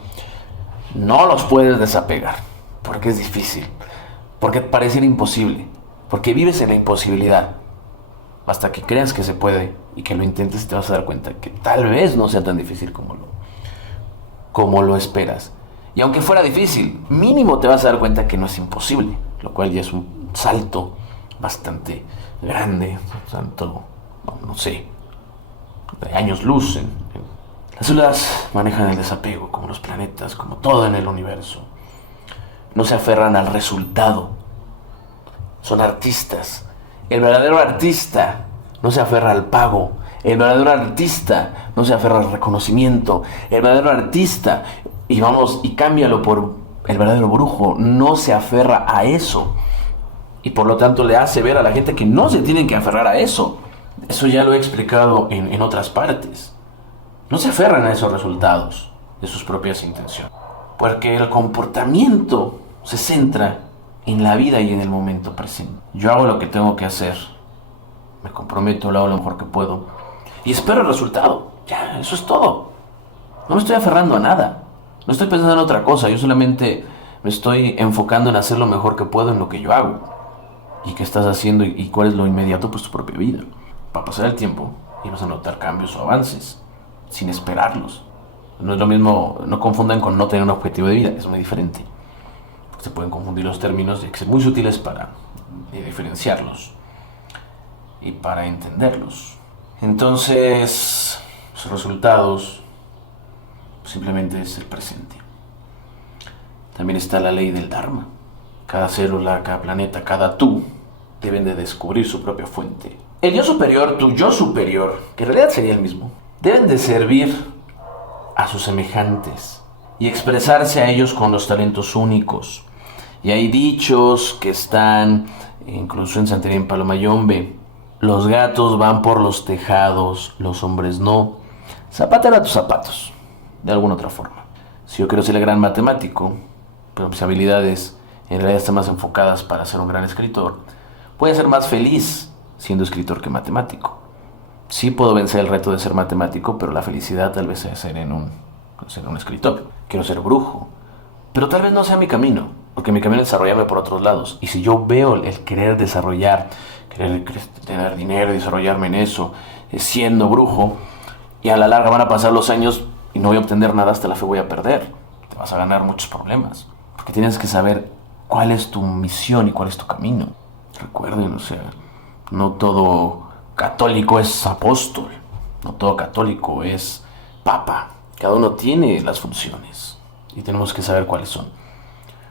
No los puedes desapegar, porque es difícil, porque pareciera imposible, porque vives en la imposibilidad. Hasta que creas que se puede y que lo intentes, te vas a dar cuenta que tal vez no sea tan difícil como lo esperas. Y aunque fuera difícil, mínimo te vas a dar cuenta que no es imposible, lo cual ya es un salto bastante grande, un salto, no sé, de años luz. Las células manejan el desapego como los planetas, como todo en el universo. No se aferran al resultado, son artistas. El verdadero artista no se aferra al pago. El verdadero artista no se aferra al reconocimiento. El verdadero artista, y cámbialo por el verdadero brujo, no se aferra a eso. Y por lo tanto le hace ver a la gente que no se tienen que aferrar a eso. Eso ya lo he explicado en otras partes. No se aferran a esos resultados de sus propias intenciones. Porque el comportamiento se centra en la vida y en el momento presente. Yo hago lo que tengo que hacer, me comprometo, lo hago lo mejor que puedo y espero el resultado. Ya, eso es todo. No me estoy aferrando a nada, no estoy pensando en otra cosa. Yo solamente me estoy enfocando en hacer lo mejor que puedo en lo que yo hago. ¿Y qué estás haciendo y cuál es lo inmediato? Pues tu propia vida. Va a pasar el tiempo y vas a notar cambios o avances sin esperarlos. No es lo mismo, no confundan con no tener un objetivo de vida, es muy diferente. Se pueden confundir los términos y hay que ser muy sutiles para diferenciarlos y para entenderlos. Entonces, los resultados simplemente es el presente. También está la ley del Dharma. Cada célula, cada planeta, cada tú deben de descubrir su propia fuente. El yo superior, tu yo superior, que en realidad sería el mismo, deben de servir a sus semejantes y expresarse a ellos con los talentos únicos. Y hay dichos que están incluso en Santería en Palomayombe: los gatos van por los tejados, los hombres no. Zapátela a tus zapatos, de alguna otra forma. Si yo quiero ser el gran matemático, pero mis habilidades en realidad están más enfocadas para ser un gran escritor, voy a ser más feliz siendo escritor que matemático. Sí puedo vencer el reto de ser matemático, pero la felicidad tal vez sea ser un escritor. Quiero ser brujo, pero tal vez no sea mi camino, porque mi camino es desarrollarme por otros lados. Y si yo veo el querer desarrollar, querer tener dinero y desarrollarme en eso, siendo brujo, y a la larga van a pasar los años y no voy a obtener nada, hasta la fe voy a perder. Te vas a ganar muchos problemas, porque tienes que saber cuál es tu misión y cuál es tu camino. Recuerden, no todo católico es apóstol, no todo católico es papa. Cada uno tiene las funciones y tenemos que saber cuáles son.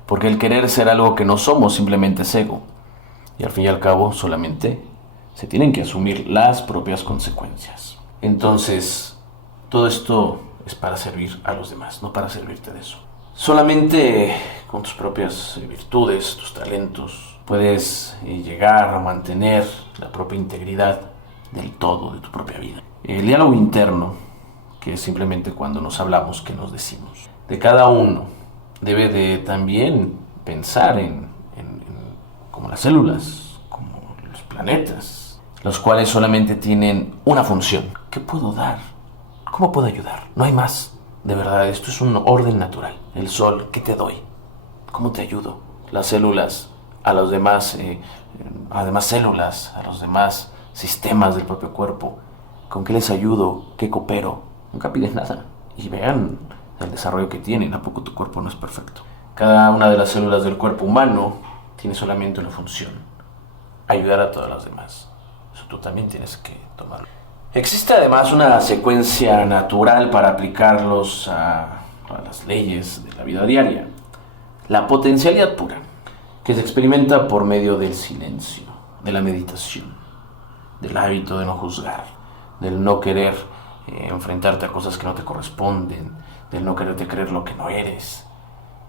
Porque el querer ser algo que no somos simplemente es ego. Y al fin y al cabo solamente se tienen que asumir las propias consecuencias. Entonces, todo esto es para servir a los demás, no para servirte de eso. Solamente con tus propias virtudes, tus talentos, puedes llegar a mantener la propia integridad del todo, de tu propia vida. El diálogo interno, que es simplemente cuando nos hablamos, que nos decimos. De cada uno debe de también pensar en como las células, como los planetas, los cuales solamente tienen una función. ¿Qué puedo dar? ¿Cómo puedo ayudar? No hay más. De verdad, esto es un orden natural. El sol, ¿qué te doy? ¿Cómo te ayudo? Las células, a los demás células, a los demás sistemas del propio cuerpo. ¿Con qué les ayudo? ¿Qué coopero? Nunca pides nada. Y vean el desarrollo que tienen. ¿A poco tu cuerpo no es perfecto? Cada una de las células del cuerpo humano tiene solamente una función: ayudar a todas las demás. Eso tú también tienes que tomarlo. Existe además una secuencia natural para aplicarlos a las leyes de la vida diaria. La potencialidad pura, que se experimenta por medio del silencio, de la meditación, del hábito de no juzgar, del no querer enfrentarte a cosas que no te corresponden, del no quererte creer lo que no eres,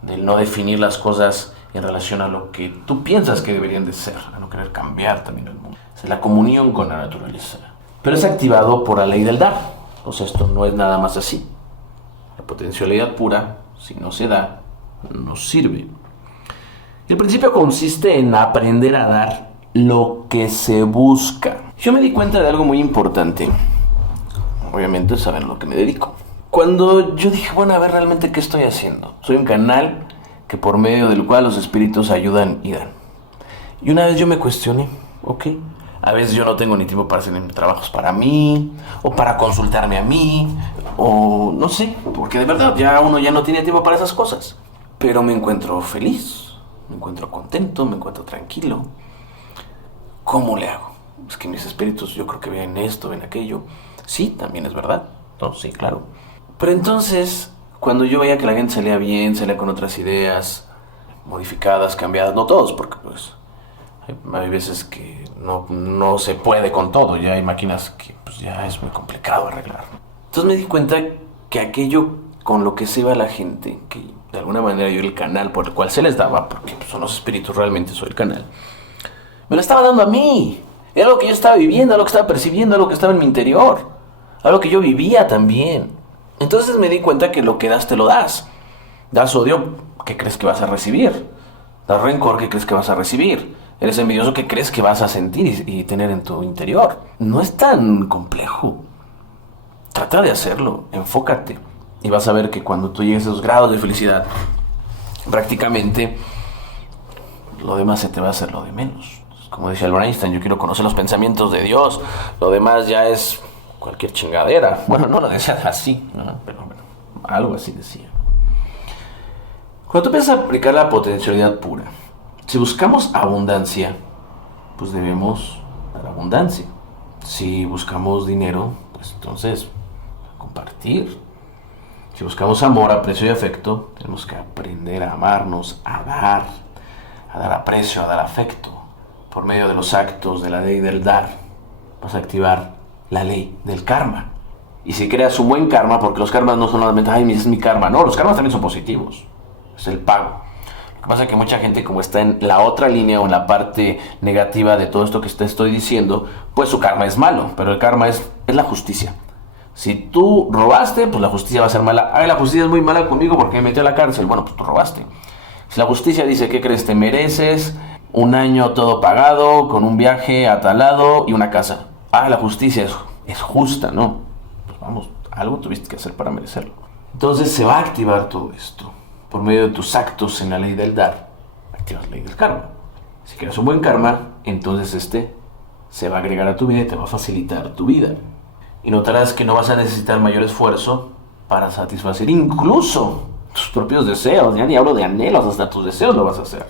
del no definir las cosas en relación a lo que tú piensas que deberían de ser, a no querer cambiar también el mundo. Es la comunión con la naturaleza. Pero es activado por la ley del dar. O sea, esto no es nada más así. La potencialidad pura, si no se da, no sirve. El principio consiste en aprender a dar lo que se busca. Yo me di cuenta de algo muy importante. Obviamente saben a lo que me dedico. Cuando yo dije, bueno, a ver realmente qué estoy haciendo. Soy un canal que por medio del cual los espíritus ayudan y dan. Y una vez yo me cuestioné, ok, a veces yo no tengo ni tiempo para hacer trabajos para mí, o para consultarme a mí, o no sé, porque de verdad ya uno ya no tiene tiempo para esas cosas. Pero me encuentro feliz, me encuentro contento, me encuentro tranquilo. ¿Cómo le hago? Es que mis espíritus yo creo que ven esto, ven aquello. Sí, también es verdad. No, sí, claro. Pero entonces, cuando yo veía que la gente salía bien, salía con otras ideas modificadas, cambiadas, no todos, porque pues hay veces que no se puede con todo, ya hay máquinas que pues ya es muy complicado arreglar. Entonces me di cuenta que aquello con lo que se iba la gente, que de alguna manera yo el canal por el cual se les daba, porque pues, son los espíritus, realmente soy el canal, me lo estaba dando a mí. Era algo que yo estaba viviendo, algo que estaba percibiendo, algo que estaba en mi interior, algo que yo vivía también. Entonces me di cuenta que lo que das te lo das. Das odio, ¿qué crees que vas a recibir? Das rencor, ¿qué crees que vas a recibir? Eres envidioso, ¿qué crees que vas a sentir y tener en tu interior? No es tan complejo. Trata de hacerlo, enfócate. Y vas a ver que cuando tú llegues a esos grados de felicidad, prácticamente lo demás se te va a hacer lo de menos. Como decía Albert Einstein, yo quiero conocer los pensamientos de Dios. Lo demás ya es cualquier chingadera. Bueno, no lo decía así, ¿no? Pero bueno, algo así decía. Cuando tú empiezas a aplicar la potencialidad pura, si buscamos abundancia, pues debemos dar abundancia. Si buscamos dinero, pues entonces compartir. Si buscamos amor, aprecio y afecto, tenemos que aprender a amarnos, a dar aprecio, a dar afecto. Por medio de los actos de la ley del dar, vas a activar la ley del karma. Y si creas un buen karma, porque los karmas no son solamente, ay, es mi karma, no, los karmas también son positivos, es el pago. Lo que pasa es que mucha gente, como está en la otra línea o en la parte negativa de todo esto que te estoy diciendo, pues su karma es malo, pero el karma es la justicia. Si tú robaste, pues la justicia va a ser mala. Ay, la justicia es muy mala conmigo porque me metió a la cárcel. Bueno, pues tú robaste. Si la justicia dice, ¿qué crees? Te mereces un año todo pagado, con un viaje a tal lado y una casa. Ah, la justicia es justa, ¿no? Pues vamos, algo tuviste que hacer para merecerlo. Entonces se va a activar todo esto por medio de tus actos en la ley del dar. Activas la ley del karma. Si quieres un buen karma, entonces se va a agregar a tu vida y te va a facilitar tu vida. Y notarás que no vas a necesitar mayor esfuerzo para satisfacer incluso tus propios deseos. Ya ni hablo de anhelos, hasta tus deseos lo vas a hacer.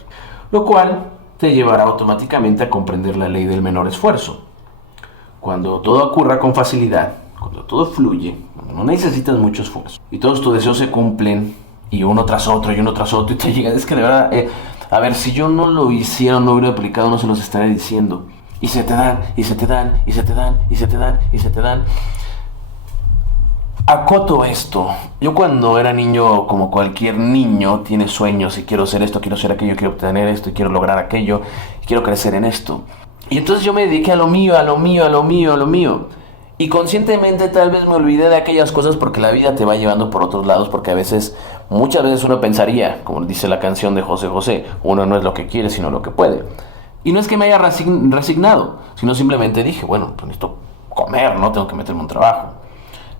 Lo cual te llevará automáticamente a comprender la ley del menor esfuerzo. Cuando todo ocurra con facilidad, cuando todo fluye, cuando no necesitas mucho esfuerzo y todos tus deseos se cumplen y uno tras otro y te llega, es que de verdad, a ver, si yo no lo hiciera, no hubiera aplicado, no se los estaré diciendo. Y se te dan, y se te dan, y se te dan, y se te dan, y se te dan. Acoto esto. Yo cuando era niño, como cualquier niño, tiene sueños y quiero ser esto, quiero ser aquello, quiero obtener esto, y quiero lograr aquello, y quiero crecer en esto. Y entonces yo me dediqué a lo mío. Y conscientemente tal vez me olvidé de aquellas cosas porque la vida te va llevando por otros lados, porque muchas veces uno pensaría, como dice la canción de José José, uno no es lo que quiere, sino lo que puede. Y no es que me haya resignado, sino simplemente dije, bueno, pues necesito comer, ¿no? Tengo que meterme un trabajo.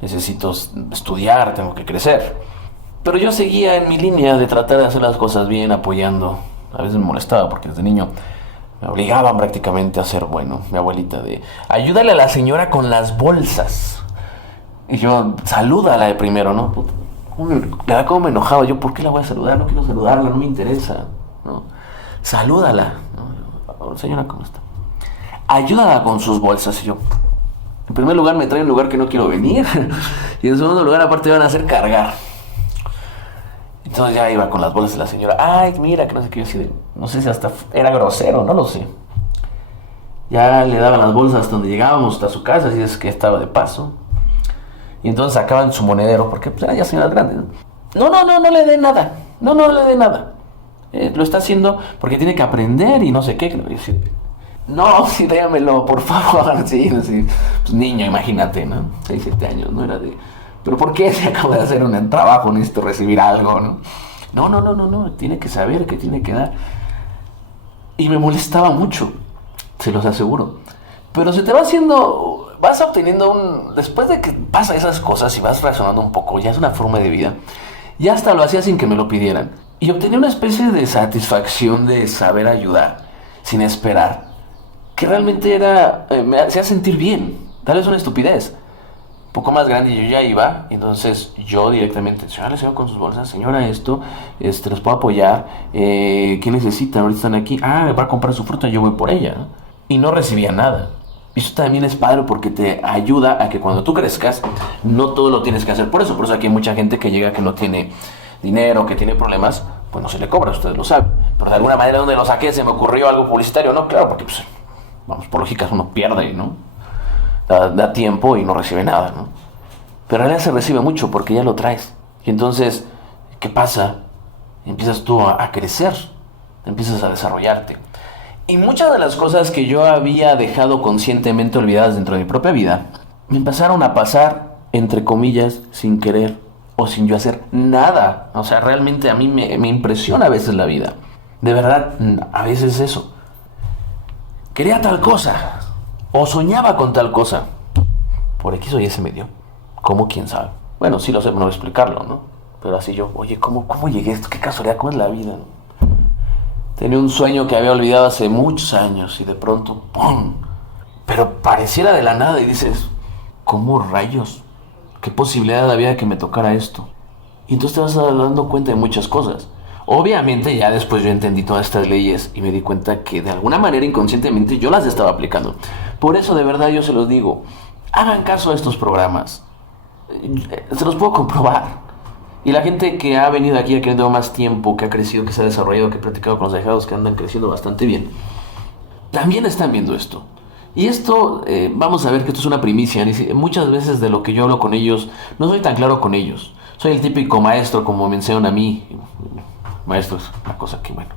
Necesito estudiar, tengo que crecer. Pero yo seguía en mi línea de tratar de hacer las cosas bien, apoyando. A veces me molestaba porque desde niño me obligaban prácticamente a ser bueno. Mi abuelita ayúdale a la señora con las bolsas. Y yo, salúdala de primero, ¿no? ¿Cómo me enojaba? Yo, ¿por qué la voy a saludar? No quiero saludarla, no me interesa, ¿no? Salúdala, ¿no? Señora, ¿cómo está? Ayúdala con sus bolsas. Y yo, en primer lugar, me trae un lugar que no quiero venir. Y en segundo lugar, aparte, me van a hacer cargar. Entonces ya iba con las bolsas de la señora. Ay, mira, que no sé qué. Yo así no sé si hasta era grosero, no lo sé. Ya le daban las bolsas hasta donde llegábamos, hasta su casa, así es que estaba de paso. Y entonces sacaban su monedero, porque pues eran ya señoras grandes. No le dé nada. No le dé nada. Lo está haciendo porque tiene que aprender y no sé qué. No, sí, déjamelo, por favor. Sí. Pues niño, imagínate, ¿no? 6, 7 años, no era de... ¿Pero por qué se acaba de hacer un trabajo? Necesito recibir algo, ¿no? No. Tiene que saber que tiene que dar. Y me molestaba mucho, se los aseguro. Pero se te va haciendo... Vas obteniendo después de que pasa esas cosas y vas razonando un poco, ya es una forma de vida. Ya hasta lo hacía sin que me lo pidieran. Y obtenía una especie de satisfacción de saber ayudar, sin esperar, que realmente me hacía sentir bien. Tal vez una estupidez. Un poco más grande y yo ya iba, entonces yo directamente, señora, le sigo con sus bolsas, señora, esto, los puedo apoyar, ¿qué necesitan? Ahorita están aquí, me va a comprar su fruta, yo voy por ella, ¿no? Y no recibía nada. Y eso también es padre porque te ayuda a que cuando tú crezcas, no todo lo tienes que hacer por eso aquí hay mucha gente que llega que no tiene dinero, que tiene problemas, pues no se le cobra, ustedes lo saben. Pero de alguna manera, ¿dónde lo saqué? ¿Se me ocurrió algo publicitario? No, claro, porque, pues, vamos, por lógica uno pierde, ¿no? Da tiempo y no recibe nada, ¿no? Pero en realidad se recibe mucho porque ya lo traes. Y entonces, ¿qué pasa? Empiezas tú a crecer, empiezas a desarrollarte. Y muchas de las cosas que yo había dejado conscientemente olvidadas dentro de mi propia vida, me empezaron a pasar, entre comillas, sin querer o sin yo hacer nada. O sea, realmente a mí me impresiona a veces la vida. De verdad, a veces eso. Quería tal cosa, o soñaba con tal cosa. Por X o Y se me dio. ¿Cómo? ¿Quién sabe? Bueno, sí lo sé, no voy a explicarlo, ¿no? Pero así yo, oye, ¿cómo llegué a esto? ¿Qué casualidad? ¿Cómo es la vida? ¿No? Tenía un sueño que había olvidado hace muchos años y de pronto, ¡pum! Pero pareciera de la nada y dices, ¿cómo rayos? ¿Qué posibilidad había de que me tocara esto? Y entonces te vas dando cuenta de muchas cosas. Obviamente ya después yo entendí todas estas leyes y me di cuenta que de alguna manera inconscientemente yo las estaba aplicando. Por eso de verdad yo se los digo, hagan caso a estos programas. Se los puedo comprobar. Y la gente que ha venido aquí, que ha tenido más tiempo, que ha crecido, que se ha desarrollado, que ha practicado con los alejados, que andan creciendo bastante bien, también están viendo esto. Y esto, vamos a ver que esto es una primicia. Muchas veces de lo que yo hablo con ellos, no soy tan claro con ellos. Soy el típico maestro, como me enseñan a mí. Maestro es una cosa que, bueno,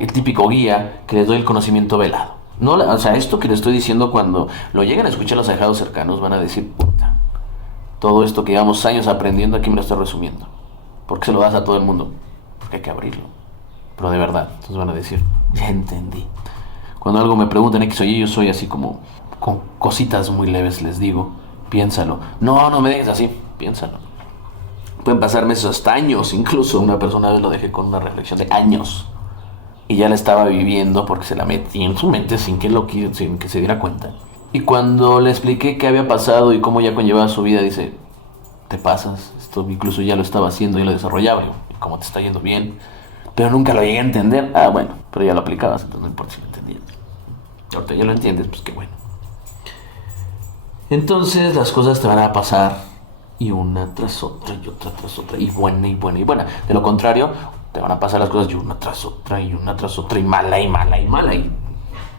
el típico guía que les doy el conocimiento velado. No, o sea, esto que les estoy diciendo, cuando lo lleguen a escuchar los alejados cercanos, van a decir, puta, todo esto que llevamos años aprendiendo, aquí me lo estoy resumiendo. ¿Por qué se lo das a todo el mundo? Porque hay que abrirlo. Pero de verdad, entonces van a decir, ya entendí. Cuando algo me preguntan X o Y, yo soy así como, con cositas muy leves les digo, piénsalo. No me dejes así, piénsalo. Pueden pasar meses hasta años, incluso una persona a vez lo dejé con una reflexión de años. Y ya la estaba viviendo porque se la metí en su mente sin que se diera cuenta. Y cuando le expliqué qué había pasado y cómo ya conllevaba su vida, dice, te pasas, esto incluso ya lo estaba haciendo y lo desarrollaba, y cómo te está yendo bien, pero nunca lo llegué a entender. Ah, bueno, pero ya lo aplicabas, entonces no importa si lo entendías. Ahorita ya lo entiendes, pues qué bueno. Entonces las cosas te van a pasar y una tras otra y otra tras otra y buena y buena y buena. De lo contrario, te van a pasar las cosas y una tras otra y una tras otra y mala y mala y mala y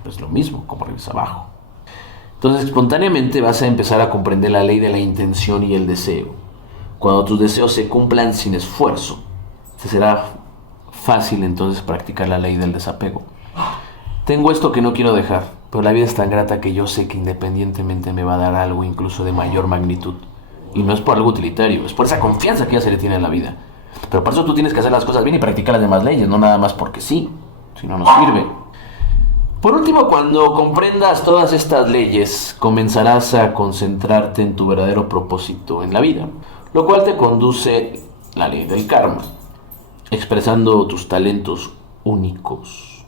pues lo mismo, como regresa abajo. Entonces espontáneamente vas a empezar a comprender la ley de la intención y el deseo. Cuando tus deseos se cumplan sin esfuerzo, te será fácil entonces practicar la ley del desapego. Tengo esto que no quiero dejar, pero la vida es tan grata que yo sé que independientemente me va a dar algo incluso de mayor magnitud. Y no es por algo utilitario, es por esa confianza que ya se le tiene en la vida. Pero por eso tú tienes que hacer las cosas bien y practicar las demás leyes, no nada más porque sí, si no nos sirve. Por último, cuando comprendas todas estas leyes, comenzarás a concentrarte en tu verdadero propósito en la vida, lo cual te conduce a la ley del karma, expresando tus talentos únicos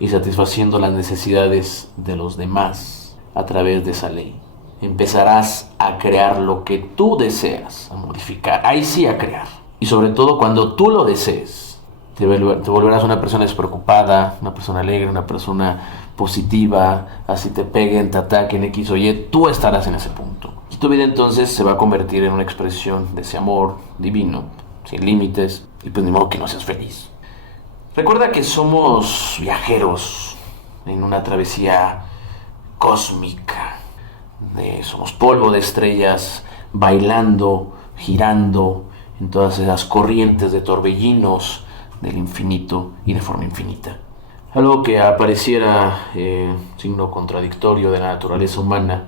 y satisfaciendo las necesidades de los demás a través de esa ley. Empezarás a crear lo que tú deseas, a modificar, ahí sí a crear. Y sobre todo cuando tú lo desees, te volverás una persona despreocupada, una persona alegre, una persona positiva, así te peguen, te ataquen, X o Y, tú estarás en ese punto. Y tu vida entonces se va a convertir en una expresión de ese amor divino, sin límites, y pues ni modo que no seas feliz. Recuerda que somos viajeros en una travesía cósmica. Somos polvo de estrellas bailando, girando en todas esas corrientes de torbellinos del infinito y de forma infinita. Algo que apareciera signo contradictorio de la naturaleza humana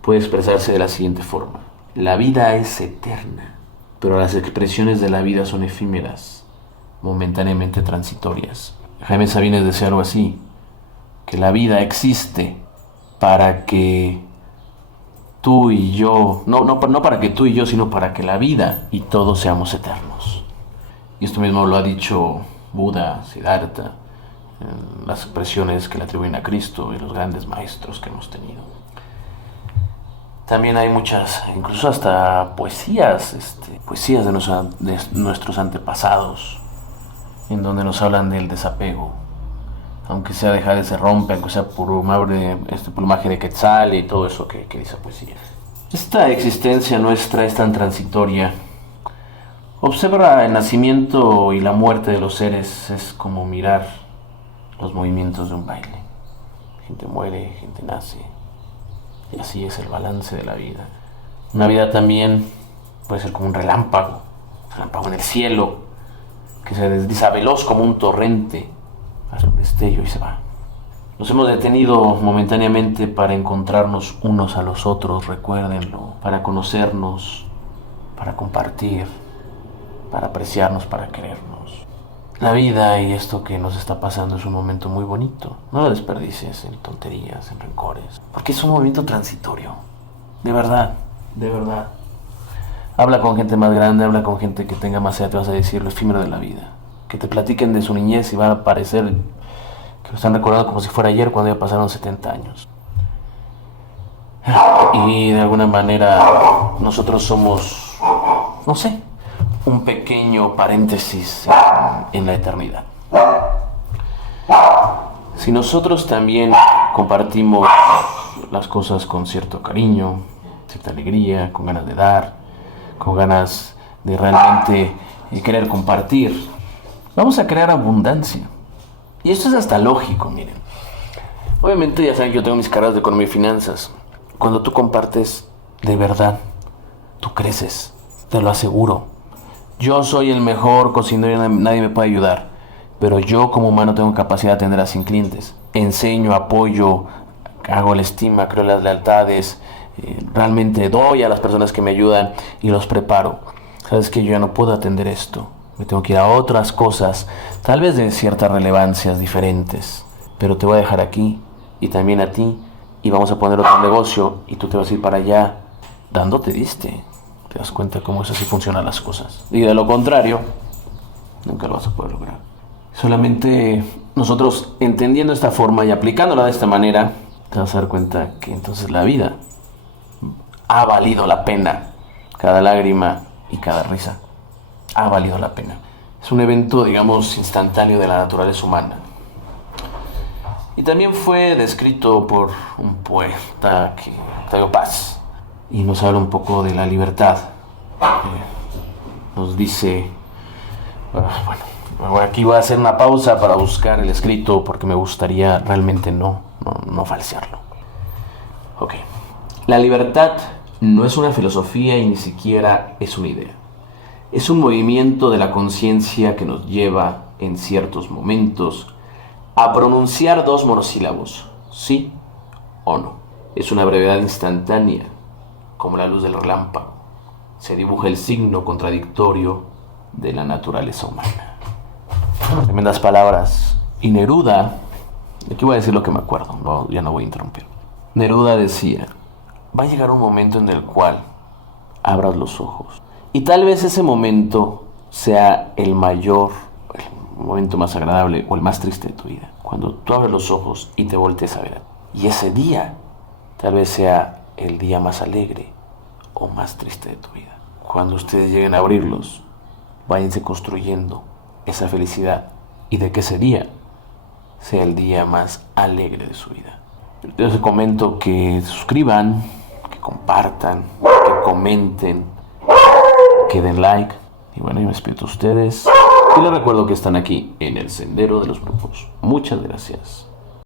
puede expresarse de la siguiente forma. La vida es eterna, pero las expresiones de la vida son efímeras, momentáneamente transitorias. Jaime Sabines decía algo así, que la vida existe para que tú y yo, no para que tú y yo, sino para que la vida y todos seamos eternos. Y esto mismo lo ha dicho Buda, Siddhartha, en las expresiones que le atribuyen a Cristo y los grandes maestros que hemos tenido. También hay muchas, incluso hasta poesías de nuestros antepasados, en donde nos hablan del desapego. Aunque sea dejar de se rompe, aunque sea plumaje de Quetzal y todo eso que dice poesía. Esta existencia nuestra es tan transitoria. Observa el nacimiento y la muerte de los seres, es como mirar los movimientos de un baile. Gente muere, gente nace, y así es el balance de la vida. Una vida también puede ser como un relámpago en el cielo, que se desliza veloz como un torrente, hace un destello y se va. Nos hemos detenido momentáneamente para encontrarnos unos a los otros, recuérdenlo, para conocernos, para compartir, para apreciarnos, para querernos. La vida y esto que nos está pasando es un momento muy bonito. No lo desperdicies en tonterías, en rencores, porque es un momento transitorio. De verdad, de verdad. Habla con gente más grande, habla con gente que tenga más edad, te vas a decir lo efímero de la vida. Que te platiquen de su niñez y va a parecer que lo están recordando como si fuera ayer, cuando ya pasaron 70 años. Y de alguna manera nosotros somos no sé, un pequeño paréntesis en la eternidad. Si nosotros también compartimos las cosas con cierto cariño, cierta alegría, con ganas de dar, con ganas de realmente querer compartir, vamos a crear abundancia. Y esto es hasta lógico, miren. Obviamente ya saben que yo tengo mis carreras de economía y finanzas. Cuando tú compartes de verdad, tú creces, te lo aseguro. Yo soy el mejor cocinero y nadie me puede ayudar, pero yo como humano tengo capacidad de atender a 100 clientes. Enseño, apoyo, hago la estima, creo las lealtades, realmente doy a las personas que me ayudan y los preparo. Sabes que yo ya no puedo atender esto, me tengo que ir a otras cosas, tal vez de ciertas relevancias diferentes, pero te voy a dejar aquí y también a ti, y vamos a poner otro negocio y tú te vas a ir para allá. Dando te diste. Te das cuenta cómo es así funcionan las cosas. Y de lo contrario, nunca lo vas a poder lograr. Solamente nosotros entendiendo esta forma y aplicándola de esta manera, te vas a dar cuenta que entonces la vida ha valido la pena. Cada lágrima y cada risa ha valido la pena. Es un evento, digamos, instantáneo de la naturaleza humana. Y también fue descrito por un poeta, Octavio Paz, y nos habla un poco de la libertad. Nos dice, bueno, aquí voy a hacer una pausa para buscar el escrito porque me gustaría realmente no falsearlo. Ok. La libertad no es una filosofía y ni siquiera es una idea. Es un movimiento de la conciencia que nos lleva, en ciertos momentos, a pronunciar dos monosílabos, sí o no. Es una brevedad instantánea, como la luz del relámpago. Se dibuja el signo contradictorio de la naturaleza humana. Tremendas palabras. Y Neruda, aquí voy a decir lo que me acuerdo, ya no voy a interrumpir. Neruda decía, va a llegar un momento en el cual abras los ojos. Y tal vez ese momento sea el momento más agradable o el más triste de tu vida. Cuando tú abres los ojos y te voltees a ver. Y ese día tal vez sea el día más alegre o más triste de tu vida. Cuando ustedes lleguen a abrirlos, váyanse construyendo esa felicidad y de que ese día sea el día más alegre de su vida. Yo les comento que se suscriban, que compartan, que comenten, que den like. Y bueno, yo me despido de ustedes. Y les recuerdo que están aquí en el Sendero de los Brujos. Muchas gracias.